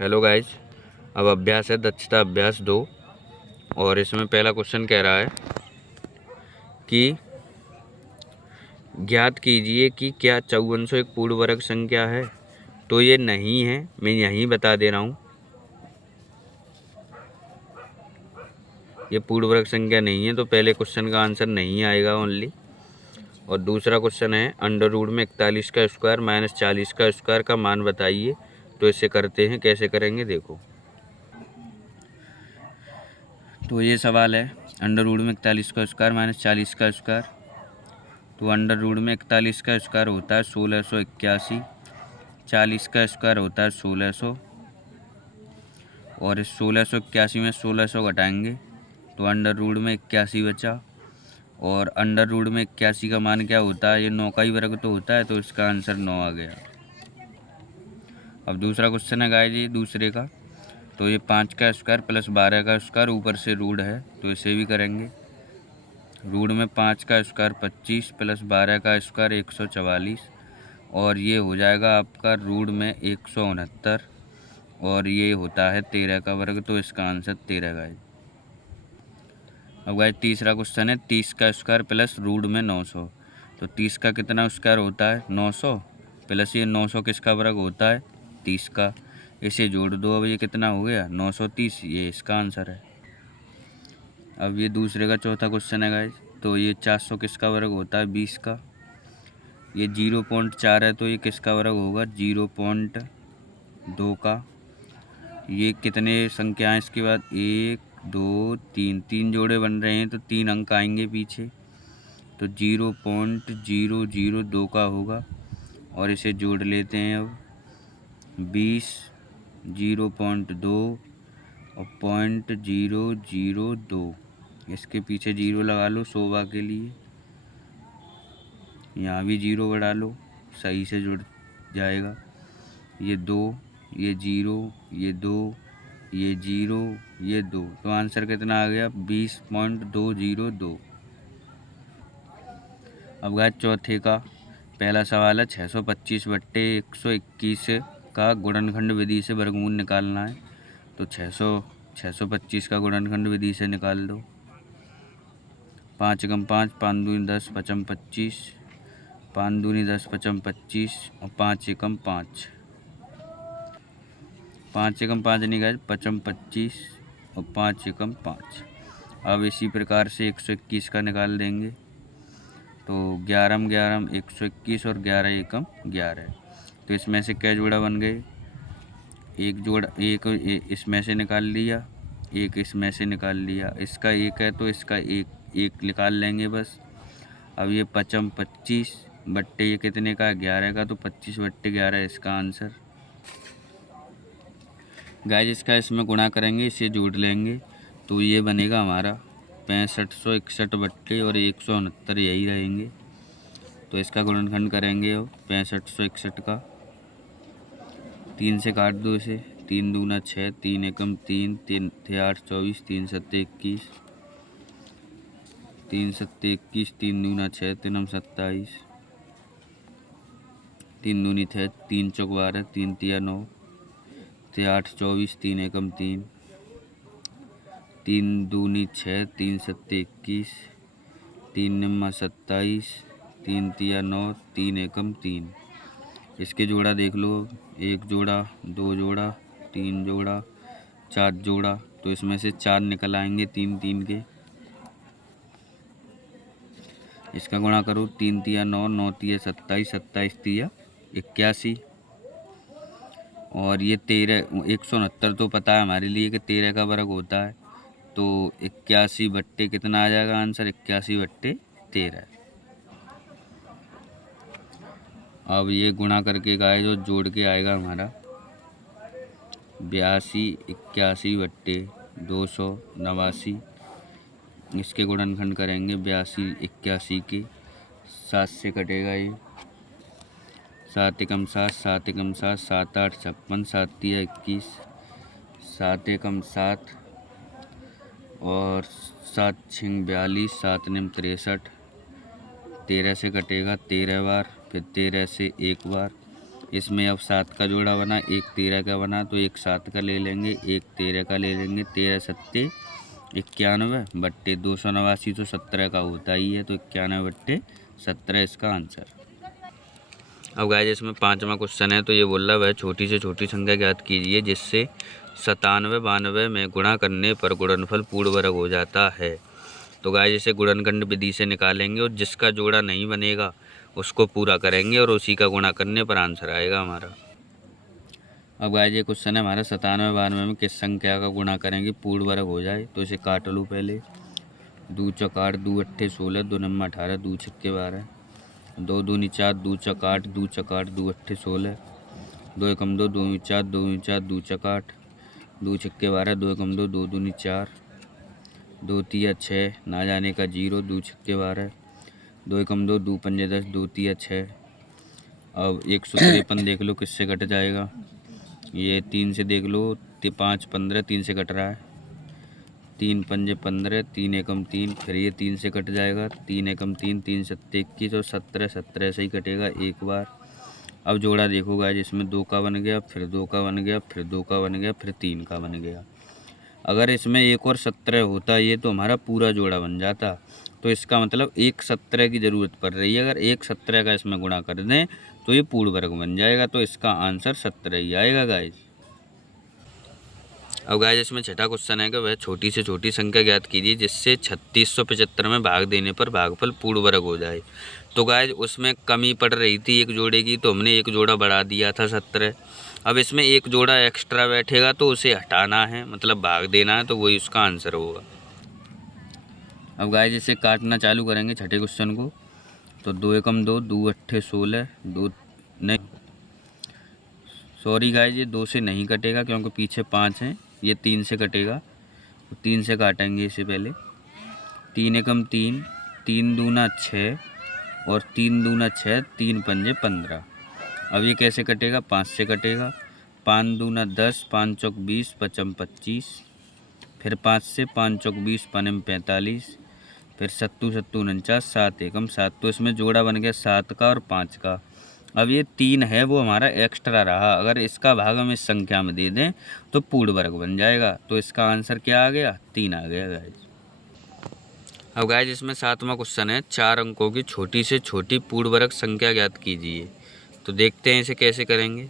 Hello guys, अब अभ्यास है दक्षता अभ्यास 2 और इसमें पहला क्वेश्चन कह रहा है कि ज्ञात कीजिए कि क्या 5400 एक पूर्ण वर्ग संख्या है। तो ये नहीं है, मैं यहीं बता दे रहा हूँ, ये पूर्ण वर्ग संख्या नहीं है, तो पहले क्वेश्चन का आंसर नहीं आएगा ओनली। और दूसरा क्वेश्चन है अंडर रूट में 41 का स्क्वायर माइनस 40 का स्क्वायर का मान बताइए। तो इसे करते हैं, कैसे करेंगे देखो। तो ये सवाल है अंडर रूट में 41 का स्क्वायर माइनस 40 का स्क्वायर। तो अंडर रूट में 41 का स्क्वायर होता है 1681, 40 का स्क्वायर होता है 1600 और इस 1681 में 1600 घटाएंगे तो अंडर रूट में 81 बचा। और अंडर रूट में 81 का मान क्या होता है, ये 9 का ही वर्ग तो होता है, तो इसका आंसर 9 आ गया। अब दूसरा क्वेश्चन है गाइस ये दूसरे का। तो ये 5 का स्क्वायर प्लस 12 का स्क्वायर ऊपर से रूट है, तो इसे भी करेंगे। रूट में 5 का स्क्वायर 25 प्लस 12 का स्क्वायर 144 और ये हो जाएगा आपका रूट में 169 और ये होता है 13 का वर्ग, तो इसका आंसर 13 गाइस। अब गाइस तीसरा क्वेश्चन है 30 का स्क्वायर प्लस रूट में 900। तो 30 का कितना स्क्वायर होता है 900 प्लस ये 900 किसका वर्ग होता है 30 का। इसे जोड़ दो, अब ये कितना हो गया 930, ये इसका आंसर है। अब ये दूसरे का चौथा क्वेश्चन है गाइस। तो ये 400 किसका वर्ग होता है 20 का। ये 0.4 है, तो ये किसका वर्ग होगा 0.2 का। ये कितने संख्या हैं इसके बाद 1 2 3, 3 जोड़े बन रहे हैं, तो 3 अंक आएंगे पीछे, तो 0.002 का होगा। और इसे जोड़ लेते हैं अब 20, 0.2 और 0.002, इसके पीछे 0 लगा लो शोभा के लिए, यहाँ भी 0 बढ़ा लो, सही से जुड़ जाएगा। ये 2, ये 0, ये 2, ये 0, ये 2, तो आंसर कितना आ गया 20.202। अब गाइस चौथे का पहला सवाल है 625/121 का गुणनखंड विधि से वर्गमूल निकालना है। तो 625 का गुणनखंड विधि से निकाल दो। 5 एकम 5, 5 दूनी 10, 5 25, 5 दूनी 10, 5 25 और 5 एकम 5, 5 एकम 5 नहीं गए 5 25 और 5 एकम 5। अब इसी प्रकार से 121 का निकाल देंगे। तो 11 11 121 और 11 एकम 11, तो इसमें से क्या जोड़ा बन गए, एक जोड़ा इसमें से निकाल लिया, एक इसमें से निकाल लिया, इसका एक है तो इसका एक निकाल लेंगे बस। अब ये 5 25 बट्टे ये कितने का 11 का, तो 25/11 इसका आंसर। गाइस इसका इसमें गुणा करेंगे, इसे जोड़ लेंगे, तो ये बनेगा हमारा 6561 और 169 यही रहेंगे। तो इसका गुणनखंड करेंगे अब 6561 का, 3 से काट दो इसे, 3 दूना 6, 3 एकम 3, 3 थे 8 24, 3 सत्ते 21, 3 सत्ते 21, 3 दूना 6, 3 27, 3 दूनी थे 3 चौक 12, 3 तिया 9, थे 8 24, 3 एकम 3, 3 दूनी 6, 3 सत्ते 21, 3 निम्मा 27, 3 तिया 9, 3 एकम 3। इसके जोड़ा देख लो, 1 जोड़ा 2 जोड़ा 3 जोड़ा 4 जोड़ा, तो इसमें से 4 निकल आएंगे 3 3 के। इसका गुणा करो, 3 तिया 9, 9 तिया 27, 27 तिया 81 और ये 13 169 तो पता है हमारे लिए कि 13 का वर्ग होता है, तो 81 बट्टे कितना आ जाएगा आंसर 81/13। अब ये गुणा करके गाए जो जोड़ के आएगा हमारा 82 81/289। इसके गुणनखंड करेंगे 82 81 के, 7 से कटेगा ये, 7 एकम 7, 7 एकम 7, 7 8 56, 7 तिया 21, 7 एकम 7 और 7 छिंग 42, 7 निम 63, 13 से कटेगा 13 बार, फिर 13 से एक बार, इसमें अब 7 का जोड़ा बना, एक 13 का बना, तो एक 7 का ले लेंगे, एक 13 का ले लेंगे। 13 सत्ते 91 बट्टे 289 तो 17 का होता ही है, तो 91 बट्टे 17 इसका आंसर। अब गाइस इसमें 5वां क्वेश्चन है, तो ये बोल रहा है वह छोटी से छोटी संख्या ज्ञात कीजिए जिससे 97 92 में गुणा करने पर गुणनफल पूर्ण वर्ग हो जाता है। तो गाइस इसे गुणनखंड विधि से निकालेंगे और जिसका जोड़ा नहीं बनेगा उसको पूरा करेंगे और उसी का गुणा करने पर आंसर आएगा हमारा। अब गाइस ये क्वेश्चन है हमारा 97 92 में किस संख्या का गुणा करेंगे पूर्ण वर्ग हो जाए। तो इसे काट लो पहले। 2 चौक 8, 2 अट्ठे 16, 2 नम्मा 18, 2 छक्के 12, 2 दूनी 4, 2 चौक 8, 2 चौक 8, 2 अट्ठे 16, 2 एकम 2, 2 4, 2 4, 2 चौक 8, 2 छक्के 12, 2 एकम 2, 2 दूनी 4, 2 तिया 6, ना जाने का 0, 2 छक्के 12, 2 एकम 2, 2 पंजे 10, 2 तिया 6। अब 153 देख लो किससे कट जाएगा। ये 3 से देख लो, 5 15 3 से कट रहा है। 3 पंजे 15, 3 एकम 3, फिर ये 3 से कट जाएगा। 3 एकम 3, 3 सत्ते 21 और 17 17 से ही कटेगा एक बार। अब जोड़ा देखो गाइस, इसमें 2 का बन गया, फिर 2 का बन गया, फिर 2 का बन गया, फिर 3 का बन गया। अगर इसमें 1 और 17 होता ये तो हमारा पूरा जोड़ा बन जाता। तो इसका मतलब 1 17 की ज़रूरत पड़ रही है। अगर 1 17 का इसमें गुणा कर दें तो ये पूर्ण वर्ग बन जाएगा। तो इसका आंसर 17 ही आएगा गाइस। अब गाइस इसमें छठा क्वेश्चन है कि वह छोटी से छोटी संख्या ज्ञात कीजिए जिससे 3675 में भाग देने पर भागफल पूर्ण वर्ग हो जाए। तो गाइस उसमें कमी पड़ रही थी एक जोड़े की, तो हमने एक जोड़ा बढ़ा दिया था 17। अब इसमें एक जोड़ा एक्स्ट्रा बैठेगा तो उसे हटाना है, मतलब भाग देना है, तो वही उसका आंसर होगा। अब गाइस इसे काटना चालू करेंगे छठे क्वेश्चन को। तो 2 एकम 2, 2 अट्ठे 16, 2 नहीं सॉरी गाइस, ये 2 से नहीं कटेगा क्योंकि पीछे 5 हैं। ये 3 से कटेगा, तो 3 से काटेंगे इसे पहले। 3 एकम 3, 3 दूना 6 और 3 दूना 6, 3 पंजे 15। अब ये कैसे कटेगा, 5 से कटेगा। 5 दूना 10, 5 चौक 20, 5 25, फिर 5 से 5 चौक 20, 5 45, फिर 7 7 49, 7 एकम 7। तो इसमें जोड़ा बन गया 7 का और 5 का। अब ये 3 है वो हमारा एक्स्ट्रा रहा, अगर इसका भाग हम इस संख्या में दे दें तो पूर्ण वर्ग बन जाएगा। तो इसका आंसर क्या आ गया, 3 आ गया गाइस। अब गाइस इसमें 7वां क्वेश्चन है 4 अंकों की छोटी से छोटी पूर्ण वर्ग संख्या ज्ञात कीजिए। तो देखते हैं इसे कैसे करेंगे।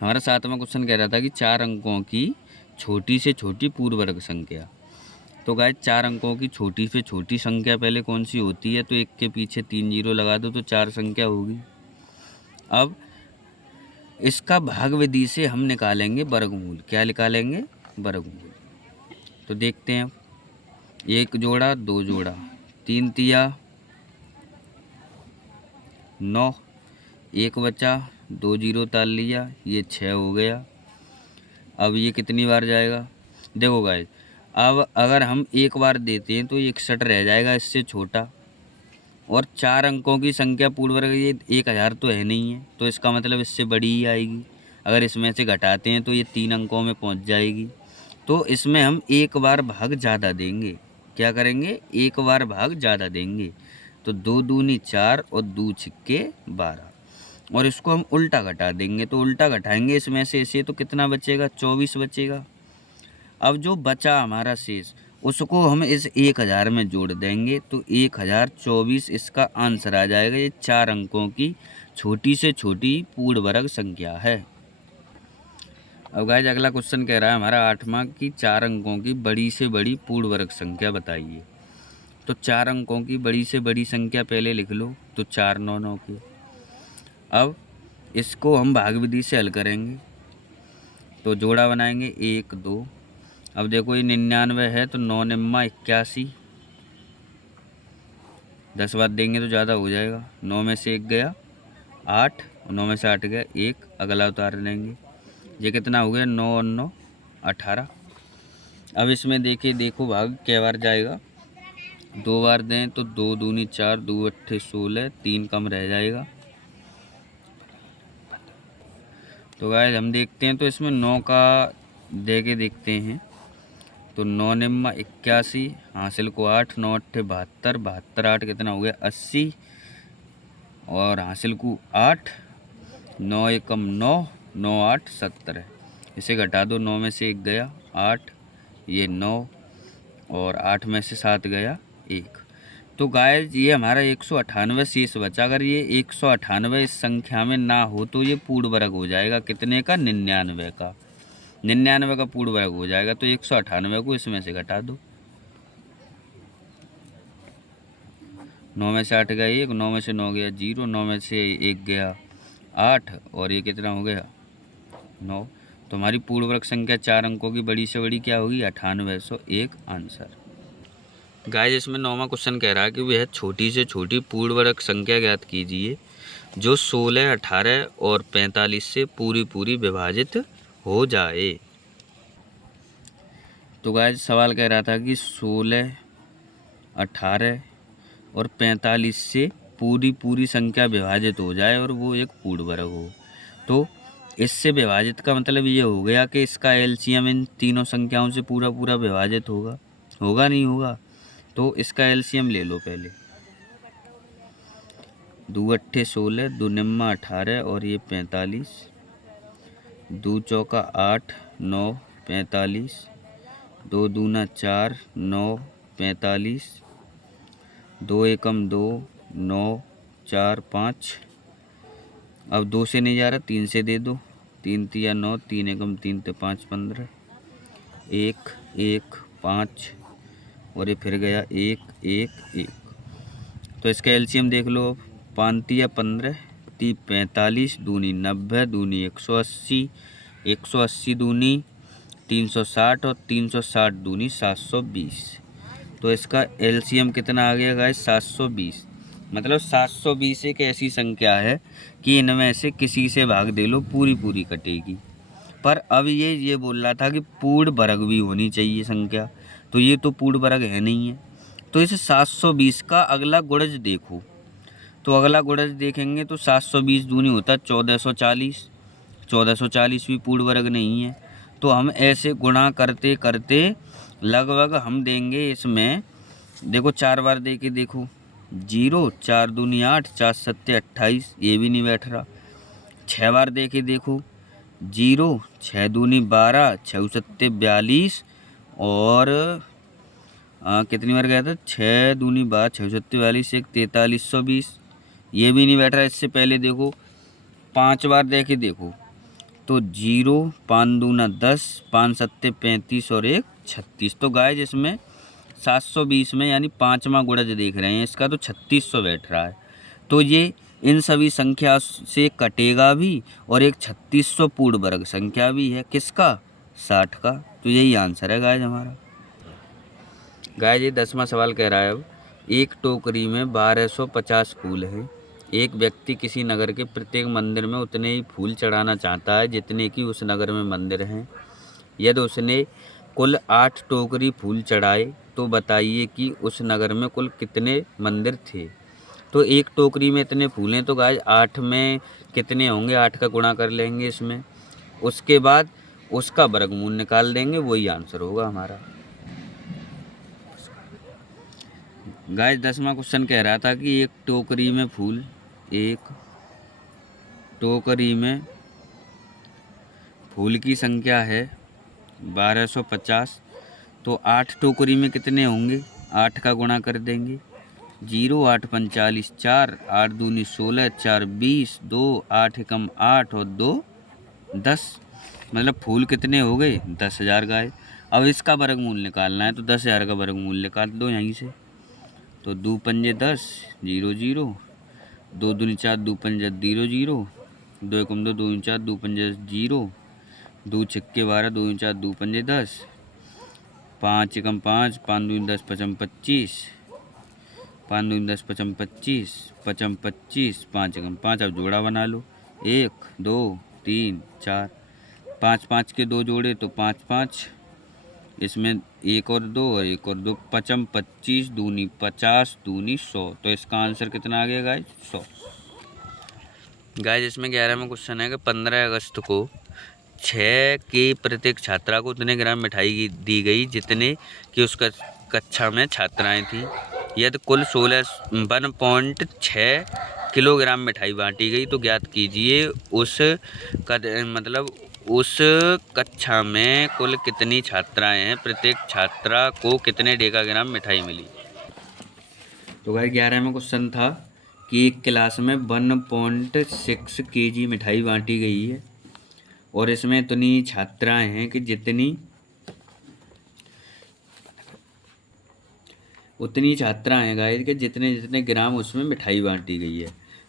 हमारा 7वां क्वेश्चन कह रहा था कि 4 अंकों की छोटी से छोटी पूर्ण वर्ग संख्या। तो गाइस 4 अंकों की छोटी से छोटी संख्या पहले कौन सी होती है, तो 1 के पीछे 3 जीरो लगा दो तो 4 संख्या होगी। अब इसका भाग विधि से हम निकालेंगे वर्गमूल। क्या निकालेंगे, वर्गमूल। तो देखते हैं। 1 जोड़ा 2 जोड़ा, 3 तिया 9, 1 बचा, 2 जीरो ताल लिया, ये 6 हो गया। अब ये कितनी बार जाएगा, देखो गाइस अब अगर हम एक बार देते हैं तो ये 61 रह जाएगा, इससे छोटा। और 4 अंकों की संख्या पूर्ण वर्ग ये 1000 तो है नहीं है, तो इसका मतलब इससे बड़ी ही आएगी। अगर इसमें से घटाते हैं तो ये 3 अंकों में पहुंच जाएगी। तो इसमें हम एक बार भाग ज़्यादा देंगे। क्या करेंगे, एक बार भाग ज़्यादा देंगे। तो 2 दूनी 4 और 2 छिक्के 12। और इसको हम उल्टा घटा देंगे, तो उल्टा घटाएंगे इसमें से इसे, तो कितना बचेगा, 24 बचेगा। अब जो बचा हमारा शेष उसको हम इस 1000 में जोड़ देंगे, तो 1024 इसका आंसर आ जाएगा। ये 4 अंकों की छोटी से छोटी पूर्ण वर्ग संख्या है। अब गाइस अगला क्वेश्चन कह रहा है हमारा 8वां की 4 अंकों की बड़ी से बड़ी पूर्ण वर्ग संख्या बताइए। तो 4 अंकों की बड़ी से बड़ी संख्या पहले लिख लो, तो 4 9 9 के। अब इसको हम भाग विधि से हल करेंगे, तो जोड़ा बनाएंगे 1 2। अब देखो ये 99 है, तो 9 निम्मा 81, 10 बार देंगे तो ज़्यादा हो जाएगा। 9 में से 1 गया 8, और 9 में से 8 गया 1, अगला उतार लेंगे। ये कितना हो गया, 9 और 9 18। अब इसमें देखो भाग क्या बार जाएगा, 2 बार दें तो 2 दूनी 4, 2 अट्ठे 16, 3 कम रह जाएगा। तो गाइस हम देखते हैं, तो इसमें 9 का दे के देखते हैं। तो 9 निम्मा 81, हासिल को 8, 9 अट्ठे 72, 72 8 कितना हो गया 80, और हासिल को 8, 9 एकम 9, 9 8 17। इसे घटा दो, 9 में से 1 गया 8, ये 9 और 8 में से 7 गया 1। तो गाइस ये हमारा 198 शेष बचा। अगर ये 198 इस संख्या में ना हो तो ये पूर्ण वर्ग हो जाएगा कितने का? 99 का। 99 का पूर्ण वर्ग हो जाएगा। तो 198 को इसमें से घटा दो। 9 में से 8 गया 1, 9 में से 9 गया 0, 9 में से 1 गया 8 और ये कितना हो गया 9। तो हमारी पूर्ण वर्ग संख्या 4 अंकों की बड़ी से बड़ी क्या होगी? 9801 आंसर। गाइस इसमें 9वां क्वेश्चन कह रहा है कि वह छोटी से छोटी पूर्ण वर्ग संख्या ज्ञात कीजिए जो 16, 18 और 45 से पूरी विभाजित हो जाए। तो गाइस सवाल कह रहा था कि 16, 18 और 45 से पूरी संख्या विभाजित हो जाए और वो एक पूर्ण वर्ग हो। तो इससे विभाजित का मतलब ये हो गया कि इसका एलसीएम इन तीनों संख्याओं से पूरा विभाजित होगा नहीं होगा? तो इसका एलसीएम ले लो पहले। 2 अट्ठे 16, 2 निम्मा 18 और ये 45, 2 चौका 8, 9 45, 2 दूना 4, 9 45, 2 एकम 2, 9 4 5। अब 2 से नहीं जा रहा, 3 से दे दो। 3 तिया 9, 3 एकम 3 ते 5 15, 1 1 5 और ये फिर गया 1 1 1। तो इसका एलसीएम देख लो। 5 तिया 15, 3 45, दूनी 90, दूनी 180, 180 दूनी 360 और 360 दूनी 720। तो इसका एलसीएम कितना आ गया गाइस? 720। मतलब 720 एक ऐसी संख्या है कि इनमें से किसी से भाग दे लो पूरी कटेगी। पर अब ये बोल रहा था कि पूर्ण वर्ग भी होनी चाहिए संख्या, तो ये तो पूर्ण वर्ग है नहीं है। तो इस 720 का अगला गुणज देखो। तो अगला गुणज देखेंगे तो 720 दूनी होता है 1440। 1440 भी पूर्ण वर्ग नहीं है। तो हम ऐसे गुणा करते करते लगभग हम देंगे इसमें, देखो 4 बार दे के देखो। 0, 4 दूनी 8, 4 सत्ते 28, ये भी नहीं बैठ रहा। 6 बार दे के देखो। 0, 6 दूनी 12, 6 सत्ते 42 और कितनी बार गया था? 6 दूनी 12, 6 सत्ते 42, 1 4320, ये भी नहीं बैठ रहा। इससे पहले देखो 5 बार दे के देखो। तो 0, 5 दूना 10, 5 सत्ते 35 और 1 36। तो गाइस इसमें 720 में यानी 5वां गुणज देख रहे हैं इसका, तो 3600 बैठ रहा है। तो ये इन सभी संख्या से कटेगा भी और एक 3600 पूर्ण वर्ग संख्या भी है। किसका? 60 का। तो यही आंसर है गाइस हमारा। गाइस ये 10वां सवाल कह रहा है अब, एक टोकरी में 1250 फूल हैं। एक व्यक्ति किसी नगर के प्रत्येक मंदिर में उतने ही फूल चढ़ाना चाहता है जितने कि उस नगर में मंदिर हैं। यदि उसने कुल 8 टोकरी फूल चढ़ाए तो बताइए कि उस नगर में कुल कितने मंदिर थे। तो एक टोकरी में इतने फूल हैं, तो गाइस 8 में कितने होंगे? 8 का गुणा कर लेंगे इसमें, उसके बाद उसका वर्गमूल निकाल देंगे, वही आंसर होगा हमारा। गाइस 10वां क्वेश्चन कह रहा था कि एक टोकरी में फूल की संख्या है 1250। तो 8 टोकरी में कितने होंगे? 8 का गुणा कर देंगे। 0, 8 45 4, 8 दूनी 16, 4 20, 2 8 एकम 8 और 2 10। मतलब फूल कितने हो गए? 10,000 गाइस। अब इसका वर्गमूल निकालना है, तो 10,000 का वर्गमूल निकाल दो यहीं से। तो 2 पंजे 10, 0 0, 2 दूनी 4, 2 पंजे 0 0, 2 एकम 2, 2 4, 2 पंजे 0, 2 छक्के 12, 2 4, 2 पंजे 10, 5 एकम 5, 5 दूनी 10, 5 25, 5 दूनी 10, 5 25, 5 25, 5 एकम 5। अब जोड़ा बना लो। 1 2 3 4, 5 5 के 2 जोड़े तो 5 5, इसमें 1 और 2 और 1 और 2, 5 25 दूनी 50 दूनी 100। तो इसका आंसर कितना आ गया गाइस? 100। गाइस इसमें 11वां क्वेश्चन है कि 15 अगस्त को 6 के प्रत्येक छात्रा को उतने ग्राम मिठाई दी गई जितने कि उसका कक्षा में छात्राएं थीं। यदि कुल 1.6 किलोग्राम मिठाई बांटी गई तो ज्ञात कीजिए उस कक्षा में कुल कितनी छात्राएं हैं, प्रत्येक छात्रा को कितने डेकाग्राम मिठाई मिली। तो भाई 11 में क्वेश्चन था कि एक क्लास में 1.6 kg मिठाई बांटी गई है और इसमें इतनी छात्राएं हैं कि उतनी छात्राएं हैं गाइस के जितने जितने ग्राम उसमें मिठाई बांटी गई है।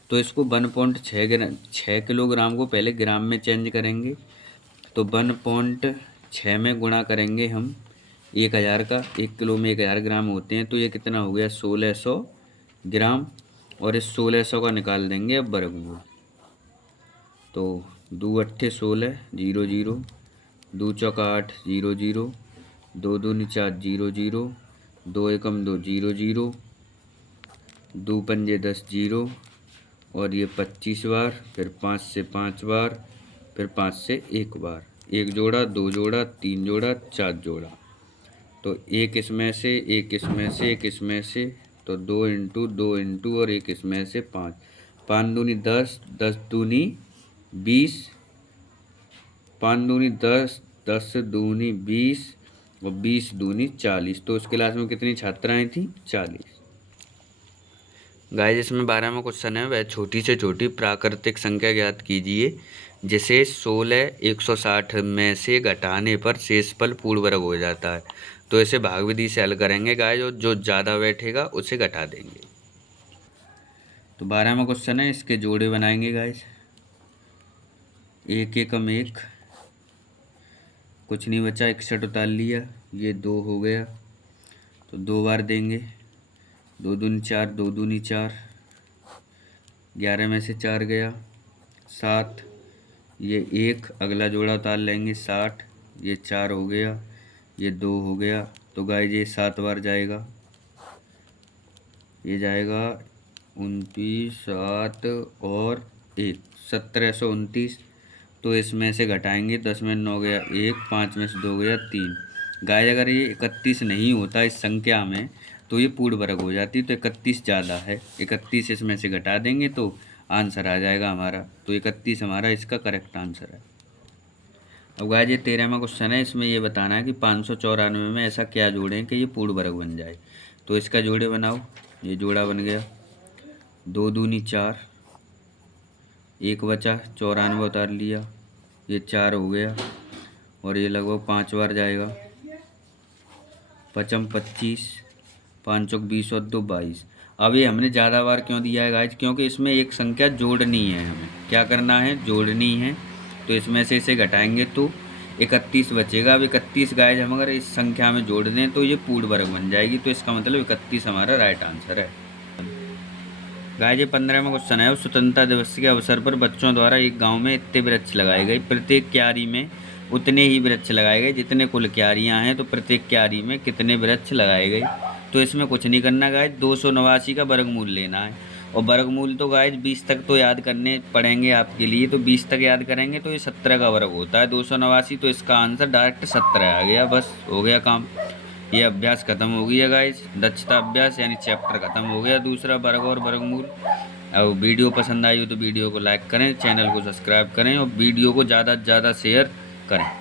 तो इसको 1.6 किलोग्राम को पहले ग्राम में चेंज करेंगे, तो 1.6 में गुणा करेंगे हम 1000 का, 1 किलो में 1000 ग्राम होते हैं, तो ये कितना हो गया 1600 ग्राम। और इस 1600 का निकाल देंगे अब वर्गमूल। तो 2 अट्ठे 16 0 0, 2 चौका 8 0 0, 2 दूनी 4 0 0, 2 एकम 2 0 0, 2 पंजे 10 0, और ये 25 बार, फिर 5 से 5 बार, फिर 5 से 1 बार, 1 जोड़ा 2 जोड़ा 3 जोड़ा 4 जोड़ा। तो एक इसमें से, एक इसमें से, एक इसमें से, तो 2 इंटू 2 इंटू और एक इसमें से 5, 5 दूनी 10, 10 दूनी 20, 5 दूनी 10, 10 दूनी 20 और 20 दूनी 40। तो उस क्लास में कितनी छात्राएं थी 40। गाइस इसमें 12 में क्वेश्चन है, वह छोटी से छोटी प्राकृतिक संख्या ज्ञात कीजिए जिसे 16 160 में से घटाने पर शेषफल पूर्ण वर्ग हो जाता है। तो इसे भाग विधि से हल करेंगे गाइस, और जो ज़्यादा बैठेगा उसे घटा देंगे। तो 12 में क्वेश्चन है, इसके जोड़े बनाएंगे गाइस। 1 एकम 1, कुछ नहीं बचा, 61 उतार लिया, ये 2 हो गया, तो 2 बार देंगे, 2 दूनी 4, 2 दूनी 4, 11 में से 4 गया 7, ये 1, अगला जोड़ा उतार लेंगे 60, ये 4 हो गया, ये 2 हो गया। तो गाइस ये 7 बार जाएगा, ये जाएगा 29, 7 और 1, 1729। तो इसमें से घटाएंगे, 10 में 9 गया 1, 5 में से 2 गया 3। गाइस अगर ये 31 नहीं होता इस संख्या में तो ये पूर्ण वर्ग हो जाती, तो 31 ज़्यादा है, 31 इसमें से घटा देंगे तो आंसर आ जाएगा हमारा। तो 31 हमारा इसका करेक्ट आंसर है। अब गाइस ये 13 में क्वेश्चन है, इसमें ये बताना है कि 594 में ऐसा क्या जोड़ें कि ये पूर्ण वर्ग बन जाए। तो इसका जोड़े बनाओ, ये जोड़ा बन गया, 2 दूनी 4, 1 बचा, 94 उतार लिया, ये 4 हो गया, और ये लगभग 5 बार जाएगा, 5 25, 5 चौक 20 और 2 22। अब ये हमने ज़्यादा बार क्यों दिया है गाइस, क्योंकि इसमें एक संख्या जोड़नी है, हमें क्या करना है जोड़नी है। तो इसमें से इसे घटाएंगे तो 31 बचेगा। अब 31 गाइस हम अगर इस संख्या में जोड़ दें तो ये पूर्ण वर्ग बन जाएगी, तो इसका मतलब 31 हमारा राइट आंसर है। गाइस ये 15 में क्वेश्चन है, स्वतंत्रता दिवस के अवसर पर बच्चों द्वारा एक गांव में इतने वृक्ष लगाए गए, प्रत्येक क्यारी में उतने ही वृक्ष लगाए गए जितने कुल क्यारियां हैं, तो प्रत्येक क्यारी में कितने वृक्ष लगाए गए। तो इसमें कुछ नहीं करना गाइस, 289 का वर्गमूल लेना है, और वर्गमूल तो गाइस 20 तक तो याद करने पड़ेंगे आपके लिए, तो 20 तक याद करेंगे तो ये 17 का वर्ग होता है 289। तो इसका आंसर डायरेक्ट 17 आ गया, बस हो गया काम। ये अभ्यास खत्म हो गया गाइस, दक्षता अभ्यास यानी चैप्टर खत्म हो गया, दूसरा वर्ग और वर्गमूल। अब वीडियो पसंद आई हो तो वीडियो को लाइक करें, चैनल को सब्सक्राइब करें और वीडियो को ज़्यादा से ज़्यादा शेयर करें।